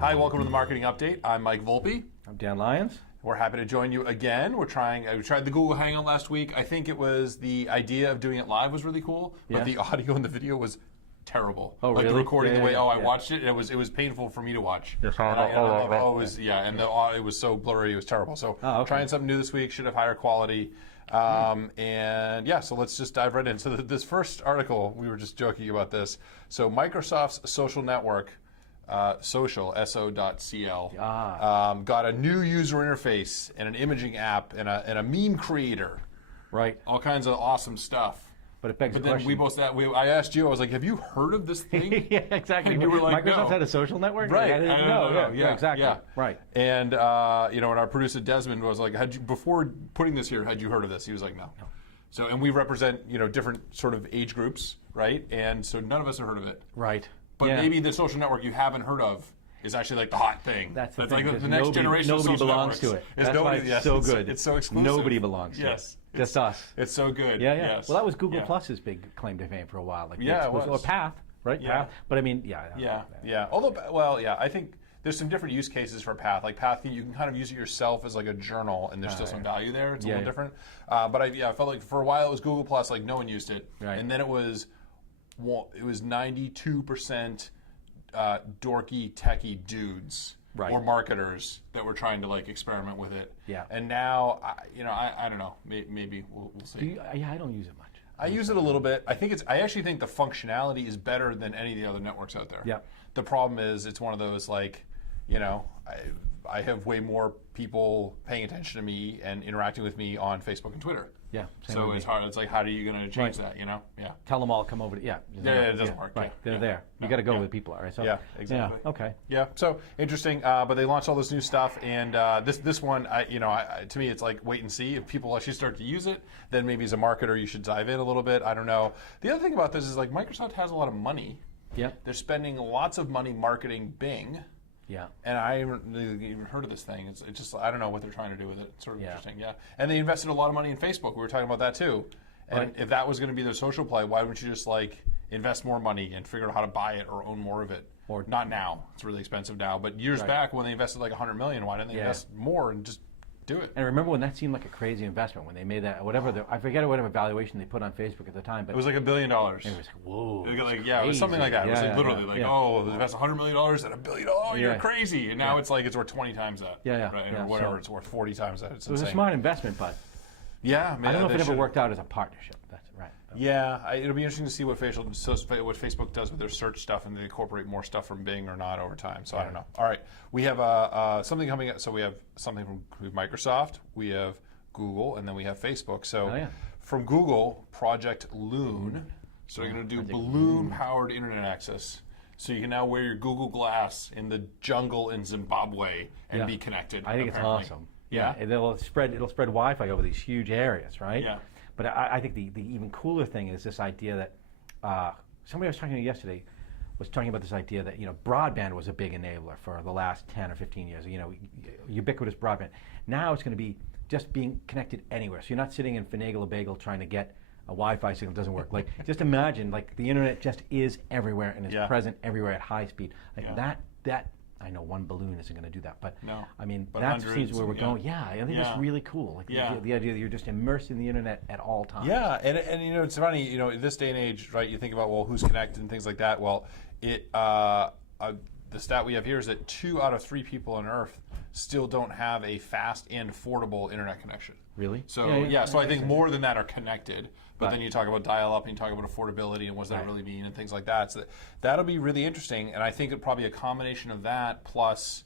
Hi, welcome to the Marketing Update. I'm Mike Volpe. I'm Dan Lyons. We're happy to join you again. We tried the Google Hangout last week. I think it was the idea of doing it live was really cool, but the audio and the video was terrible. Oh, like really? the recording, Yeah, the way yeah, I yeah. watched it, it was painful for me to watch. Yes, it was so blurry, it was terrible. So trying something new this week, should have higher quality. And yeah, so let's just dive right in. So this first article, we were just joking about this. So Microsoft's social network, social, so.cl, got a new user interface and an imaging app and a meme creator. Right. All kinds of awesome stuff. But it begs the then question. I asked you, I was like, have you heard of this thing? Yeah, exactly. And you were like, Microsoft no. had a social network? Right. I didn't know. Yeah, exactly. Yeah. Right. And, and our producer Desmond was like, before putting this here, had you heard of this? He was like, no. So, and we represent, different sort of age groups, right? And so none of us have heard of it. Right. But maybe the social network you haven't heard of is actually like the hot thing. That's the like thing, the next generation of nobody social belongs networks. to it. That's why it's so good. It's so exclusive. Nobody belongs to it. Just us. It's so good. Yeah. Yes. Well, that was Google Plus's big claim to fame for a while. Like it was. Or Path, right? Yeah. Path. But I mean, yeah. Although, I think there's some different use cases for Path. Like Path, you can kind of use it yourself as like a journal, and there's still some value there. It's a little different. But I felt like for a while it was Google Plus, like no one used it, and then it was 92% dorky techie dudes. Right. Or marketers that were trying to like experiment with it. Yeah. And now, I don't know. Maybe we'll see. I don't use it much. I use it a little bit. I actually think the functionality is better than any of the other networks out there. Yeah. The problem is it's one of those like, I have way more people paying attention to me and interacting with me on Facebook and Twitter. Yeah. So it's hard. It's like, how are you going to change that? Yeah. Tell them all come over to Yeah, it doesn't work. Right. Yeah. They're there. You got to go where the people are. Right? So, yeah, exactly. Yeah. Okay. Yeah. So interesting. But they launched all this new stuff, and this one, to me, it's like wait and see. If people actually start to use it, then maybe as a marketer, you should dive in a little bit. I don't know. The other thing about this is like Microsoft has a lot of money. Yeah. They're spending lots of money marketing Bing. Yeah. And I haven't really even heard of this thing. It's just, I don't know what they're trying to do with it. It's sort of interesting, yeah. And they invested a lot of money in Facebook. We were talking about that too. And if that was going to be their social play, why wouldn't you just like invest more money and figure out how to buy it or own more of it? Or not now. It's really expensive now. But years back when they invested like $100 million, why didn't they invest more and just do it? And remember when that seemed like a crazy investment when they made that, I forget whatever valuation they put on Facebook at the time. But it was like $1 billion. It was like, whoa. It was something like that. It was like literally invest $100 million at $1 billion. Oh, you're crazy. And now it's like it's worth 20 times that. Right? Or whatever, it's worth 40 times that. It's insane. It was a smart investment, but yeah, I don't know if it ever worked out as a partnership. That's right. Yeah, it'll be interesting to see what Facebook does with their search stuff and they incorporate more stuff from Bing or not over time. So I don't know. All right, we have something coming up. So we have something from Microsoft, we have Google, and then we have Facebook. So from Google, Project Loon. So you're going to do balloon-powered internet access. So you can now wear your Google Glass in the jungle in Zimbabwe and be connected. I think it's awesome. Yeah, it'll spread Wi-Fi over these huge areas, right? Yeah. But I think the even cooler thing is this idea that somebody I was talking to yesterday was talking about this idea that broadband was a big enabler for the last 10 or 15 years. Ubiquitous broadband. Now it's going to be just being connected anywhere. So you're not sitting in Finagle a Bagel trying to get a Wi-Fi signal doesn't work. Like just imagine like the internet just is everywhere and is present everywhere at high speed. Like that. I know one balloon isn't going to do that, but I mean that seems where we're going. Yeah, I think it's really cool. Like the idea that you're just immersed in the internet at all times. Yeah, and it's funny. In this day and age, right? You think about who's connected and things like that. Well, the stat we have here is that 2 out of 3 people on Earth still don't have a fast and affordable internet connection. Really? So so I think more than that are connected. But then you talk about dial-up and you talk about affordability and what does that really mean and things like that. So that'll be really interesting. And I think it probably a combination of that plus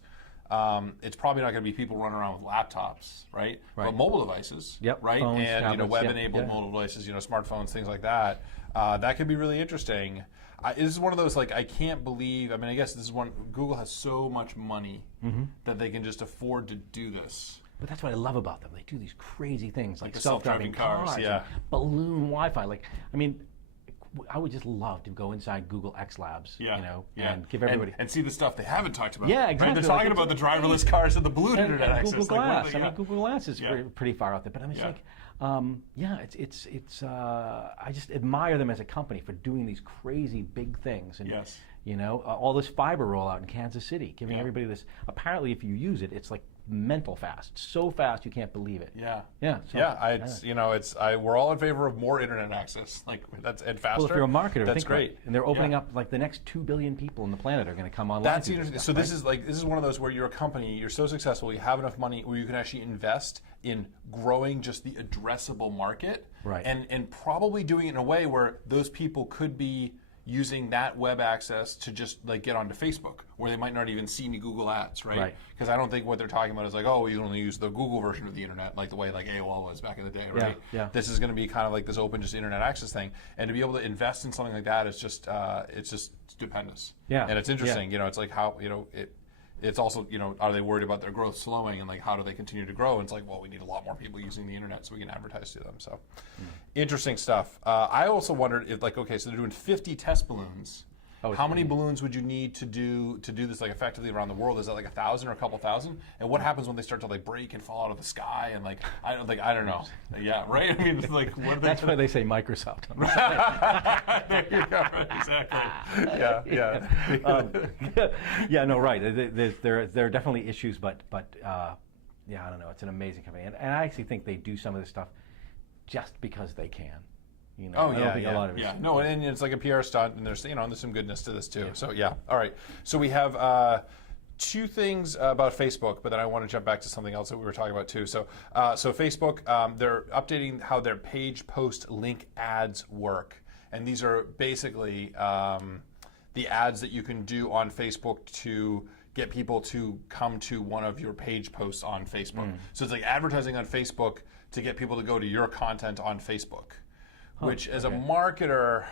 it's probably not going to be people running around with laptops, right? But mobile devices, right? Phones, and tablets, web-enabled mobile devices, smartphones, things like that. That could be really interesting. This is one of those I can't believe. I mean, I guess this is one. Google has so much money that they can just afford to do this. But that's what I love about them. They do these crazy things like the self-driving cars, and balloon Wi-Fi. Like, I mean, I would just love to go inside Google X Labs, and give everybody and see the stuff they haven't talked about. Yeah, exactly. Right? They're talking about the driverless cars and the balloon internet access. Google Glass. Google Glass is pretty far out there. But I mean, it's I just admire them as a company for doing these crazy big things. And You know, all this fiber rollout in Kansas City, giving everybody this. Apparently, if you use it, it's like mental fast, so fast you can't believe it. Yeah. Yeah. So, We're all in favor of more internet access, like that's and faster. Well, if you're a marketer, that's think great. about it. And they're opening up like the next 2 billion people on the planet are going to come online. That's to do interesting. stuff, So right? this is one of those where you're a company, you're so successful, you have enough money where you can actually invest in growing just the addressable market, Right. And probably doing it in a way where those people could be using that web access to just like get onto Facebook, where they might not even see any Google ads, right? Right. Because I don't think what they're talking about is like, oh, you only use the Google version of the internet, like the way like AOL was back in the day, right? Yeah. This is going to be kind of like this open just internet access thing, and to be able to invest in something like that is just it's just stupendous. Yeah. And it's interesting, you know, it's like how it's also, you know, are they worried about their growth slowing and like how do they continue to grow? And it's like, well, we need a lot more people using the internet so we can advertise to them. So interesting stuff. I also wondered if like, okay, so they're doing 50 test balloons. How many balloons would you need to do this like effectively around the world? Is that like 1,000 or a couple thousand? And what happens when they start to like break and fall out of the sky and like I don't know. Yeah, right. I mean, it's like what are they That's why they say Microsoft. there you go. Exactly. Yeah. Yeah, no, right. There are definitely issues, but yeah, I don't know. It's an amazing company, and I actually think they do some of this stuff just because they can. You know, I don't think a lot of it. Yeah, no, and it's like a PR stunt, and there's there's some goodness to this too. So yeah, all right. So we have two things about Facebook, but then I want to jump back to something else that we were talking about too. So Facebook, they're updating how their page post link ads work, and these are basically the ads that you can do on Facebook to get people to come to one of your page posts on Facebook. So it's like advertising on Facebook to get people to go to your content on Facebook. Which, as a marketer,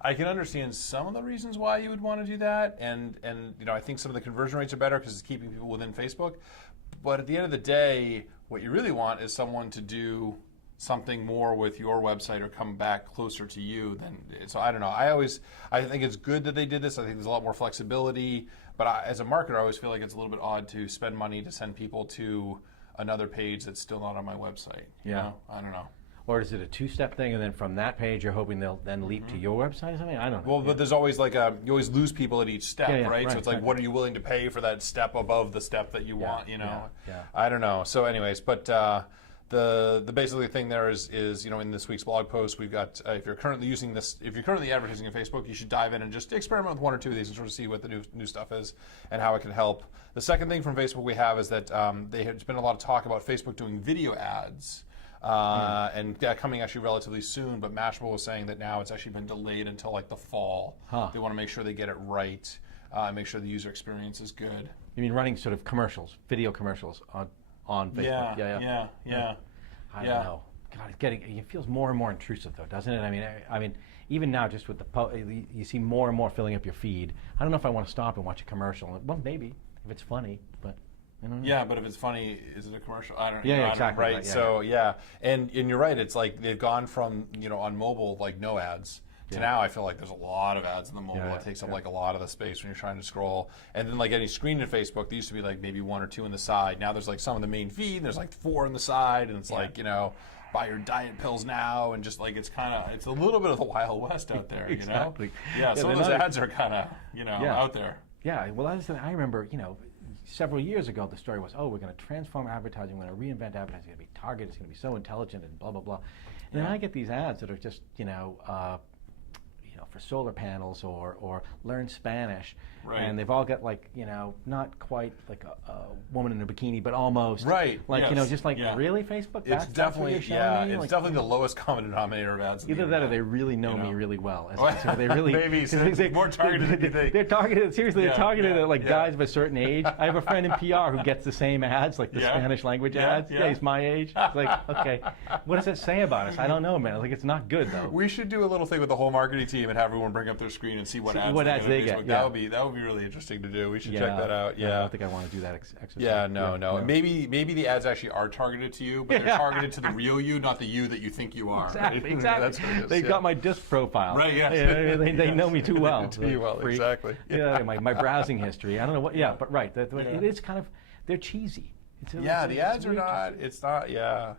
I can understand some of the reasons why you would want to do that, and you know, I think some of the conversion rates are better because it's keeping people within Facebook. But at the end of the day, what you really want is someone to do something more with your website or come back closer to you. So I don't know. I think it's good that they did this. I think there's a lot more flexibility. But as a marketer, I always feel like it's a little bit odd to spend money to send people to another page that's still not on my website. You know? I don't know. Or is it a two-step thing, and then from that page you're hoping they'll then leap to your website or something? I don't know. Well, but there's always like you always lose people at each step, right? So it's like, right. what are you willing to pay for that step above the step that you want? You know, yeah. I don't know. So, anyways, but the basically thing there is you know, in this week's blog post we've got if you're currently advertising on Facebook, you should dive in and just experiment with one or two of these and sort of see what the new stuff is and how it can help. The second thing from Facebook we have is that there's been a lot of talk about Facebook doing video ads. And coming actually relatively soon, but Mashable was saying that now it's actually been delayed until like the fall. They want to make sure they get it right, make sure the user experience is good. You mean running sort of commercials, video commercials on Facebook? Yeah. I don't know. God, it feels more and more intrusive though, doesn't it? I mean, even now, just with you see more and more filling up your feed. I don't know if I want to stop and watch a commercial. Well, maybe if it's funny, but. Yeah, but if it's funny, is it a commercial? I don't know. Yeah, exactly. Right. So and you're right. It's like they've gone from on mobile like no ads to now I feel like there's a lot of ads in the mobile. It takes up like a lot of the space when you're trying to scroll. And then like any screen in Facebook, there used to be like maybe one or two in the side. Now there's like some in the main feed. And there's like 4 on the side, and it's like buy your diet pills now, and just like it's a little bit of the Wild West out there. Exactly. You know? Yeah. Some of those ads are kind of out there. Yeah. Well, I remember several years ago, the story was, we're going to transform advertising, we're going to reinvent advertising, it's going to be targeted, it's going to be so intelligent and blah, blah, blah. And then I get these ads that are just, for solar panels or learn Spanish. Right. And they've all got like, not quite like a woman in a bikini, but almost. Right. Like, just like, really, Facebook? It's definitely, that's what you're showing me? it's like, definitely the lowest common denominator of ads. Either that or they really know me really well. So they really maybe it's more targeted than you think. They're targeted, seriously, they're targeted at like guys of a certain age. I have a friend in PR who gets the same ads, like the Spanish language ads. Yeah, he's my age. It's like, okay, what does it say about us? I don't know, man. Like, it's not good though. We should do a little thing with the whole marketing team and have everyone bring up their screen and see what ads they get. That would be really interesting to do. We should check that out. Yeah. I don't think I want to do that exercise. Yeah, no. Maybe the ads actually are targeted to you, but they're targeted to the real you, not the you that you think you are. Exactly. That's what it is. They've got my disc profile. Right. Yeah. They know me too well. Too well. Exactly. Yeah. My browsing history. I don't know what. Yeah. But right. It is kind of. They're cheesy. The ads are not. It's not. Yeah.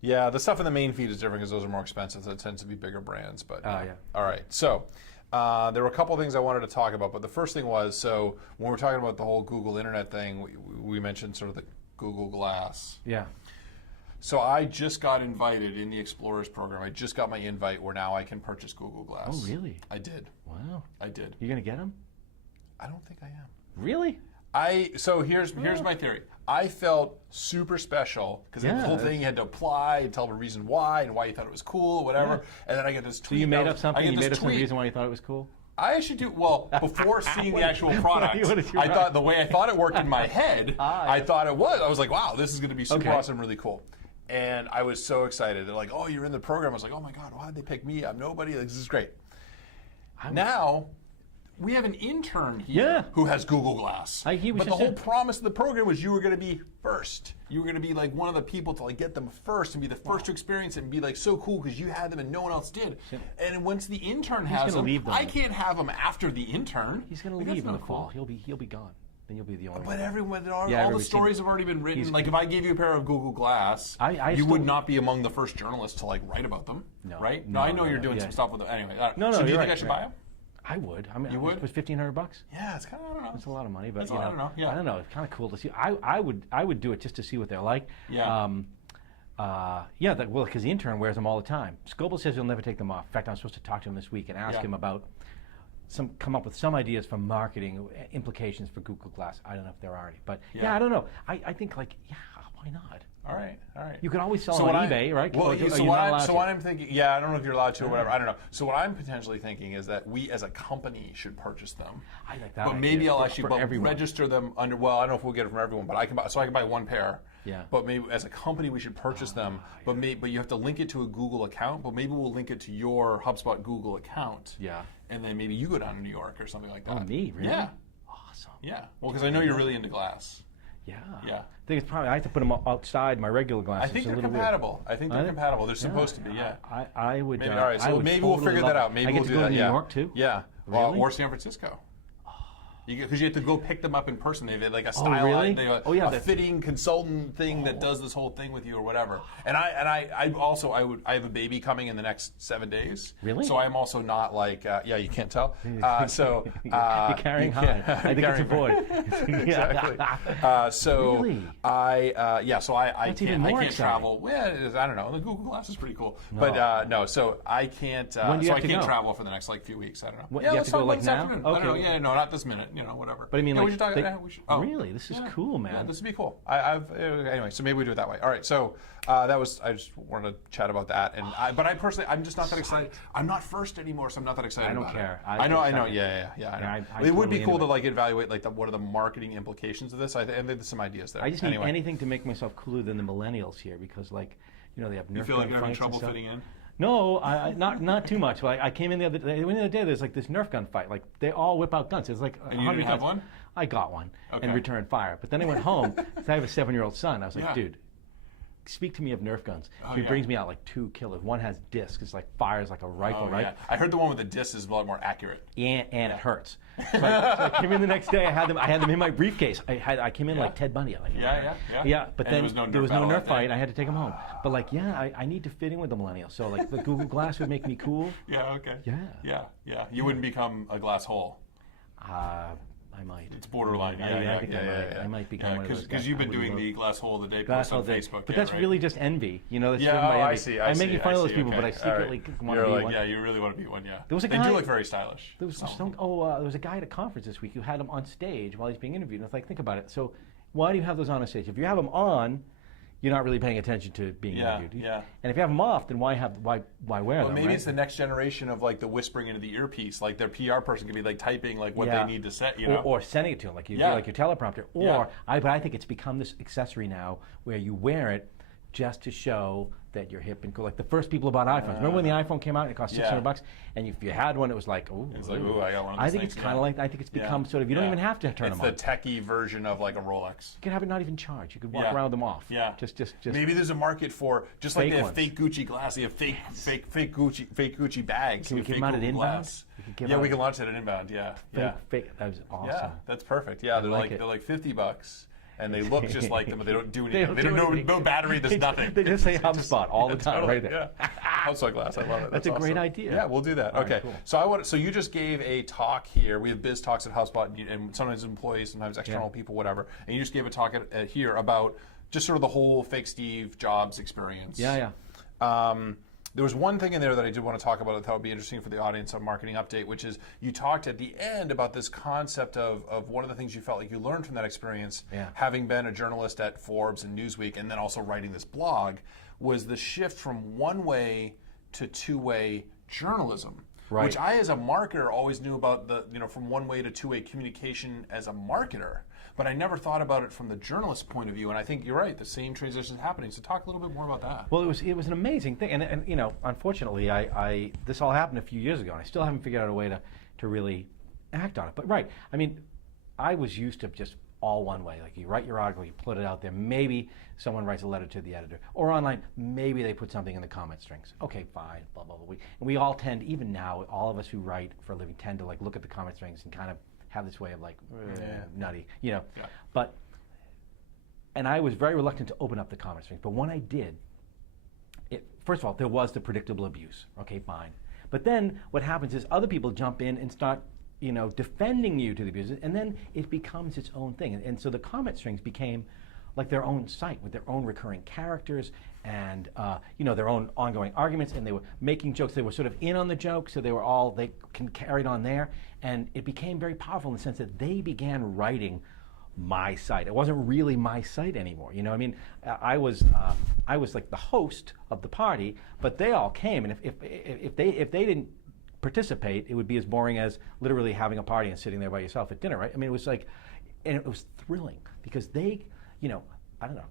The stuff in the main feed is different because those are more expensive. So it tends to be bigger brands. But yeah. All right. So There were a couple things I wanted to talk about, but the first thing was, so when we're talking about the whole Google Internet thing, we mentioned sort of the Google Glass. Yeah. So I just got invited in the Explorers program. I just got my invite where now I can purchase Google Glass. Oh, really? I did. Wow. I did. You're going to get them? I don't think I am. Really? So here's my theory. I felt super special because the whole thing you had to apply and tell them a reason why and why you thought it was cool, whatever. And then I get this tweet. So you made up something? You made up some tweet. reason why you thought it was cool? I actually do. Well, before seeing the actual product, what is your I thought the way I thought it worked in my head, I yeah. thought it was. I was like, wow, this is going to be super Okay. awesome, really cool. And I was so excited. They're like, oh, you're in the program. I was like, oh my God, why did they pick me? I'm nobody. Like, this is great. Now, we have an intern here who has Google Glass. He was but the just whole in. promise of the program was you were going to be first. You were going to be like one of the people to like get them first and be the first to experience it and be like so cool because you had them and no one else did. And once the intern has gonna them, leave them. I can't have them after the intern. He's going Like, to that's leave in the not fall. cool. He'll be gone. Then you'll be the only But one. everyone, all the everybody's stories seen- have already been written. he's- Like if I gave you a pair of Google Glass, I you still- would not be among the first journalists to like write about them, No. right? No, I know no, you're no, doing yeah. some stuff with them. Anyway, No, so do you you're think right, I should right. buy them? I would. I mean, You would? It was $1,500. Yeah, it's kind of, I don't know. That's a lot of money, but That's a you lot, know, I don't know, yeah. I don't know. It's kind of cool to see. I would do it just to see what they're like. Yeah. Well, because the intern wears them all the time. Scoble says he'll never take them off. In fact, I'm supposed to talk to him this week and ask Yeah. him about come up with some ideas for marketing implications for Google Glass. I don't know if there are any, but Yeah. I don't know. I think like, why not? All right, all right. You could always sell So them what on eBay, right? Well, Or you're so not allowed to. what I'm thinking, yeah, I don't know if you're allowed to or whatever. I don't know. So what I'm potentially thinking is that we, as a company, should purchase them. I like that But idea maybe I'll for actually everyone. register them under. Well, I don't know if we'll get it from everyone, but I can buy one pair. Yeah. But maybe as a company, we should purchase them. But but you have to link it to a Google account. But maybe we'll link it to your HubSpot Google account. Yeah. And then maybe you go down to New York or something like that. Oh, me? Really? Yeah. Awesome. Yeah. Well, because I know you're really into glass. Yeah. Yeah. I think it's probably I have to put them outside my regular I glasses. think It's a they're little weird. compatible. I think they're compatible. They're supposed to be. Yeah. I would. Maybe, all right, so maybe we'll figure that out. Maybe I get we'll to do go that. to New yeah. York too. Yeah. Really? Or San Francisco. Because you have to go pick them up in person. They have like a style, really? a fitting consultant thing that does this whole thing with you or whatever. And I have a baby coming in the next 7 days. Really? So I'm also not like you can't tell. So You're carrying high. I think it's a boy. Exactly. So Really? I That's even can't more exciting. exciting. Travel. Well, it is, I don't know. The Google Glass is pretty cool, but no. So I can't. When do you so have I to can't go? travel for the next like few weeks. I don't know. What, yeah, you have let's to go, talk like, about this now? afternoon. I don't know. Okay. Yeah, no, not this minute. You know, whatever. But I mean, yeah, like, we should talk. they- Yeah, we should, oh. really? This is cool, man. Yeah, this would be cool. Anyway. So maybe we do it that way. All right. So that was. I just wanted to chat about that. And but I personally, I'm just not that excited. I'm not first anymore, so I'm not that excited. I don't about care. It. I I know. get I know. excited. Yeah. I know. Yeah, I'm it would be totally cool into to it. like evaluate like what are the marketing implications of this. And there's some ideas there. I just need anyway. anything to make myself cooler than the millennials here because, like, they have Nerf You feel like gun you're having fights and trouble stuff. fitting in? No, not too much. Like I came in the other day. There's like this Nerf gun fight. Like they all whip out guns. There's like And you 100 didn't have guns. one? I got one Okay. and returned fire. But then I went home because I have a 7-year-old son. I was like, Yeah. dude, speak to me of Nerf guns. Oh, He yeah. brings me out like 2 killers. One has discs. It's like fires like a rifle, Oh, right? yeah. I heard the one with the disc is a lot more accurate. And it hurts. So I came in the next day. I had them in my briefcase. I came in like Ted Bundy. I'm like, Yeah. But And then there was no Nerf battle Nerf that day. fight. I had to take them home. But like, I need to fit in with the millennials. So like, the Google Glass would make me cool. Yeah, okay. Yeah. Yeah. You wouldn't become a glass hole. I might. It's borderline. I think I might become one of those guys. Because you've been I doing wouldn't the glass hole of the day Glass post on all day. Facebook. But yeah, that's right? really just envy. That's Yeah, driven by envy. I see. I'm making fun of those see, people, okay. but I secretly want to be one. Yeah, you really want to be one, yeah. There was a They guy- do look very stylish. There was there was a guy at a conference this week who had them on stage while he's being interviewed. And it's like, think about it. So why do you have those on a stage? If you have them on, you're not really paying attention to being interviewed. Yeah. And if you have them off, then why wear Well, them? maybe right? it's the next generation of like the whispering into the earpiece. Like their PR person could be like typing like what Yeah. they need to set, or sending it to them like Yeah. like your teleprompter. Or Yeah. but I think it's become this accessory now where you wear it just to show that you're hip and cool. Like the first people who bought iPhones. Remember when the iPhone came out and it cost $600? And if you had one, it was like, ooh. It's like, ooh, I got one of those I think things, it's kind yeah. of like, I think it's become sort of, you don't even have to turn it's them on. It's the techie version of like a Rolex. You could have it not even charged. You could walk Yeah. around them off. Yeah. Just Maybe there's a market for just like Fake they have ones. fake Gucci glass, they have fake Gucci bags. Can we they have give fake them out at Google Inbound? glass. We could give Yeah, out- we can launch that at Inbound. Yeah. fake. That was awesome. Yeah, that's perfect. Yeah, they're like like it. they're like $50, and they look just like them, but they don't do They anything. don't They do don't anything. no battery. There's nothing. They just say HubSpot all the time, Totally, right there. Yeah. Outside glass, I love it. That's a great awesome. idea. Yeah, we'll do that. All right, Okay. cool. So you just gave a talk here. We have biz talks at HubSpot, and sometimes employees, sometimes external people, whatever. And you just gave a talk here about just sort of the whole Fake Steve Jobs experience. Yeah. There was one thing in there that I did want to talk about that I thought would be interesting for the audience on Marketing Update, which is you talked at the end about this concept of one of the things you felt like you learned from that experience, having been a journalist at Forbes and Newsweek, and then also writing this blog, was the shift from one-way to two-way journalism. Right. Which I, as a marketer, always knew about from one-way to two-way communication as a marketer, but I never thought about it from the journalist point of view. And I think you're right; the same transition is happening. So talk a little bit more about that. Well, it was an amazing thing, and unfortunately, I this all happened a few years ago, and I still haven't figured out a way to really act on it. But right, I mean, I was used to just all one way. Like you write your article, you put it out there. Maybe someone writes a letter to the editor, or online. Maybe they put something in the comment strings. Okay, fine. Blah blah blah. And we all tend, even now, all of us who write for a living tend to look at the comment strings and kind of have this way of nutty, But and I was very reluctant to open up the comment strings. But when I did, first of all, there was the predictable abuse. Okay, fine. But then what happens is other people jump in and start defending you to the abusers, and then it becomes its own thing. And so the comment strings became like their own site with their own recurring characters and their own ongoing arguments, and they were making jokes. They were sort of in on the joke, so they carried on there, and it became very powerful in the sense that they began writing my site. It wasn't really my site anymore. I mean, I was like the host of the party, but they all came, and if they didn't participate, it would be as boring as literally having a party and sitting there by yourself at dinner, right? I mean, it was like, and it was thrilling because they, I don't know,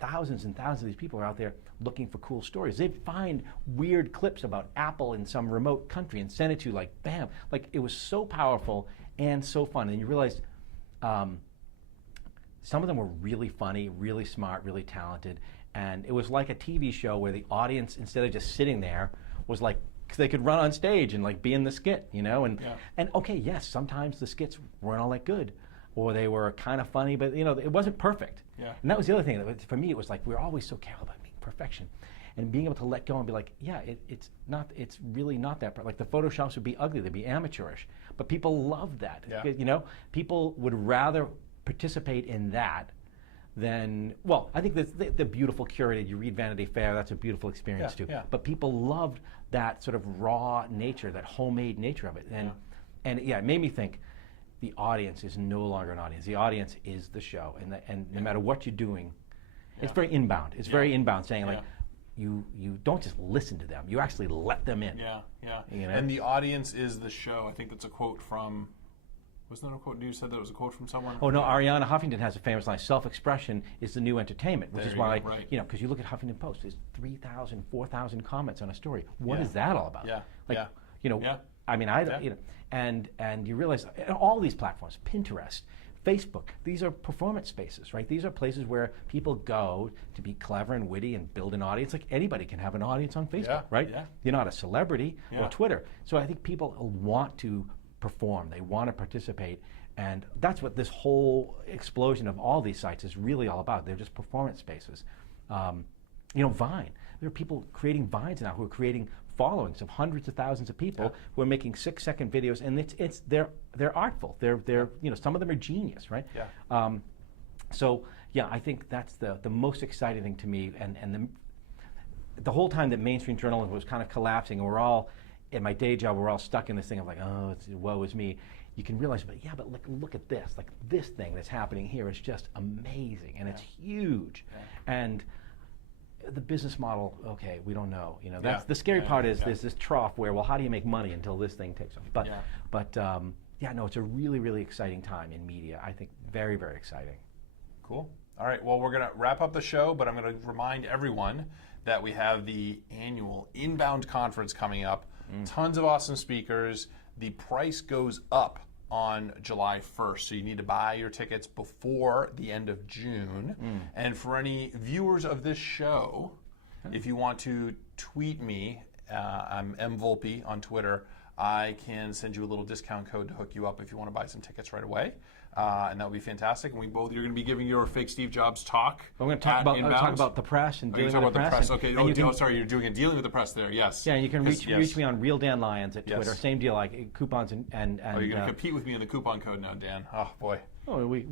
thousands and thousands of these people are out there looking for cool stories. They'd find weird clips about Apple in some remote country and send it to you like, bam. Like, it was so powerful and so fun. And you realized some of them were really funny, really smart, really talented. And it was like a TV show where the audience, instead of just sitting there, was like, because they could run on stage and be in the skit, and okay, yes, sometimes the skits weren't all that good, or they were kind of funny, but it wasn't perfect. Yeah. And that was the other thing. For me, it was like we're always so careful about being perfection, and being able to let go and be like, yeah, it's really not that. Like the Photoshops would be ugly, they'd be amateurish, but people loved that. Yeah. People would rather participate in that than, well, I think the beautiful curated, you read Vanity Fair, that's a beautiful experience too. Yeah. But people loved that sort of raw nature, that homemade nature of it. And it made me think the audience is no longer an audience. The audience is the show. And no matter what you're doing, it's very inbound. It's very inbound, saying like, you don't just listen to them, you actually let them in. Yeah. And the audience is the show. I think that's a quote from, wasn't that a quote? You said that was a quote from someone? Oh, no, Ariana Huffington has a famous line, self-expression is the new entertainment, which is why, right. Because you look at Huffington Post, there's 3,000, 4,000 comments on a story. What is that all about? I mean, and you realize, all these platforms, Pinterest, Facebook, these are performance spaces, right? These are places where people go to be clever and witty and build an audience. Like anybody can have an audience on Facebook, right? Yeah. You're not a celebrity, or Twitter. So I think people want to perform, they want to participate, and that's what this whole explosion of all these sites is really all about. They're just performance spaces. Vine, there are people creating Vines now who are creating followings of hundreds of thousands of people who are making 6-second videos, and they're artful. They're some of them are genius, right? I think that's the most exciting thing to me, and the whole time that mainstream journalism was kind of collapsing, and we're all, in my day job, we're all stuck in this thing of like, oh, woe is me. You can realize, but look at this. Like this thing that's happening here is just amazing, and it's huge. And the business model, okay, we don't know. That's the scary part is there's this trough where, well, how do you make money until this thing takes off? But it's a really, really exciting time in media. I think very, very exciting. Cool. All right, well, we're going to wrap up the show, but I'm going to remind everyone that we have the annual Inbound Conference coming up. Tons of awesome speakers. The price goes up on July 1st, so you need to buy your tickets before the end of June. And for any viewers of this show, if you want to tweet me, I'm mvolpe on Twitter, I can send you a little discount code to hook you up if you want to buy some tickets right away. and that would be fantastic. And you're going to be giving your fake Steve Jobs talk. I'm going to talk about the press and dealing with the press. Okay. Sorry, you're doing a dealing with the press there. Yes. Yeah, and you can reach me on Real Dan Lyons at Twitter. Same deal, like coupons and. Oh, you're going to compete with me in the coupon code now, Dan. Oh boy. Oh, we're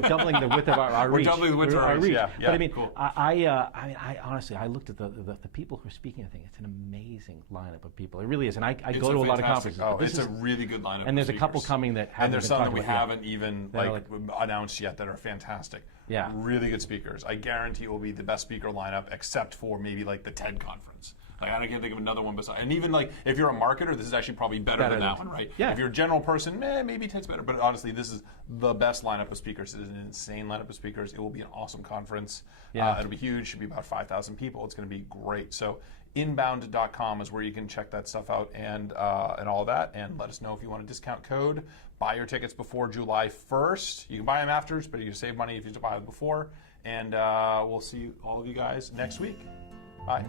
doubling the width of our reach. We're doubling the width of our reach. Yeah, but I mean, cool. I honestly, I looked at the people who are speaking. I think it's an amazing lineup of people. It really is, and I go to a lot of conferences. Oh, it's a really good lineup. And there's a couple coming that haven't. And there's some that we haven't even like announced yet that are fantastic. Yeah, really good speakers. I guarantee it will be the best speaker lineup, except for maybe like the TED conference. Like, I can't think of another one besides. And even like if you're a marketer, this is actually probably better than that one, right? Yeah. If you're a general person, maybe TED's better. But honestly, this is the best lineup of speakers. It is an insane lineup of speakers. It will be an awesome conference. Yeah. It'll be huge. Should be about 5,000 people. It's going to be great. So inbound.com is where you can check that stuff out and all of that. And let us know if you want a discount code. Buy your tickets before July 1st. You can buy them after, but you can save money if you buy them before. And we'll see all of you guys next week. Bye.